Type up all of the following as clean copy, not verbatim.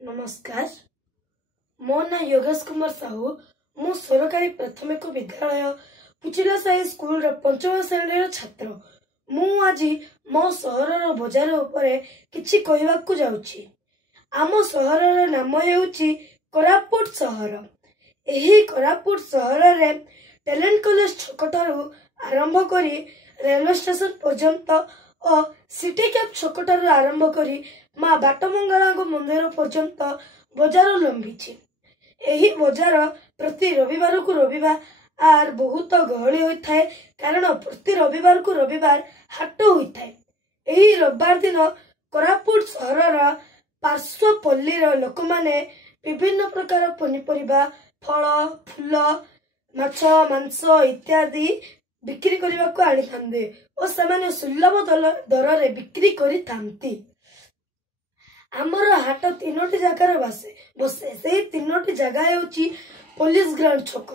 नमस्कार मो ना योगेश कुमार साहू मु सरकारी प्राथमिक विद्यालय पुचिला साई स्कूल रो पंचम श्रेणी छात्र मु आज मो सहर बजार उपरे किछि कहबाकू जाउछि। आम सहर नाम हेउछि कोरापुट सहर। एही कोरापुट सहर रे टैलेंट कॉलेज छकटारू आरंभ करी रेलवे स्टेशन पर्यंत और सिटी कैप छकटारू आरंभ करी माँ बाटमंगला मंदिर पर्यंत बजार लंबी। एही बजार प्रति रविवार को रविवार आर बहुत गहली होता है, कारण प्रति रविवार को रविवार हाट होता है। एही रविवार दिन कोरापुट सहर पार्श्वपल्ली लोक माने विभिन्न प्रकार पनीपरिबा फल फूल माछ मांस इत्यादि बिक्री करने को आनी थांदे और सेमाने सुलभ दर रे बिक्री करी थांती। आमर हाट तीनोटी जगार बसे से तीनोटी जगह होची पुलिस ग्राउंड छक,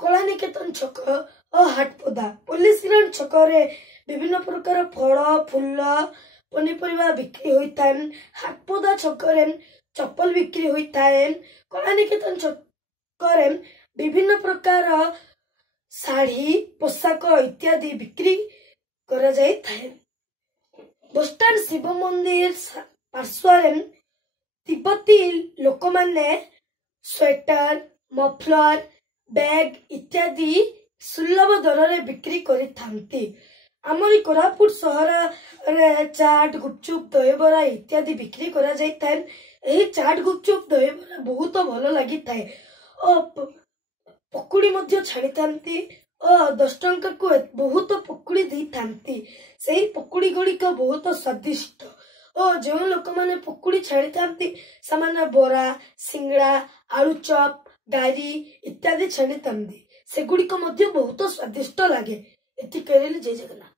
कलानिकेतन छक और हाटपदा। पुलिस ग्राउंड छक रे विभिन्न प्रकार फल फूल पनीपरिबा बिक्री होता है। हाटपदा छक रे चप्पल बिक्री होता है। कलानिकेतन छक रे विभिन्न प्रकार साड़ी पोशाक इत्यादि बिक्री करा जाय थाए। बसस्टैंड शिव मंदिर पार्श्व तिब्बती लोक माने स्वेटर मफलर बैग इत्यादि सुलभ दर रे बिक्री करी थांती। आमरी कोरापुट सहर रे चाट गुपचुप दहीबरा इत्यादि बिक्री करा जाय थाए। एही चाट गुपचुप दहीबरा बहुत भल लागि थाए और पकुड़ी मध्य छाड़ी थांती और 10 टंका को बहुत पकुड़ी दी थांती। सेही पकुड़ी गुड़िक बहुत स्वादिष्ट और जो लोक माने पकुड़ी छाड़ी थांती सामान्य बोरा सिंगड़ा आलू चॉप गारी इत्यादि छाड़ी थांती। सेगुड़िक मध्य बहुत स्वादिष्ट लागे। एति कहले जय जगन्नाथ।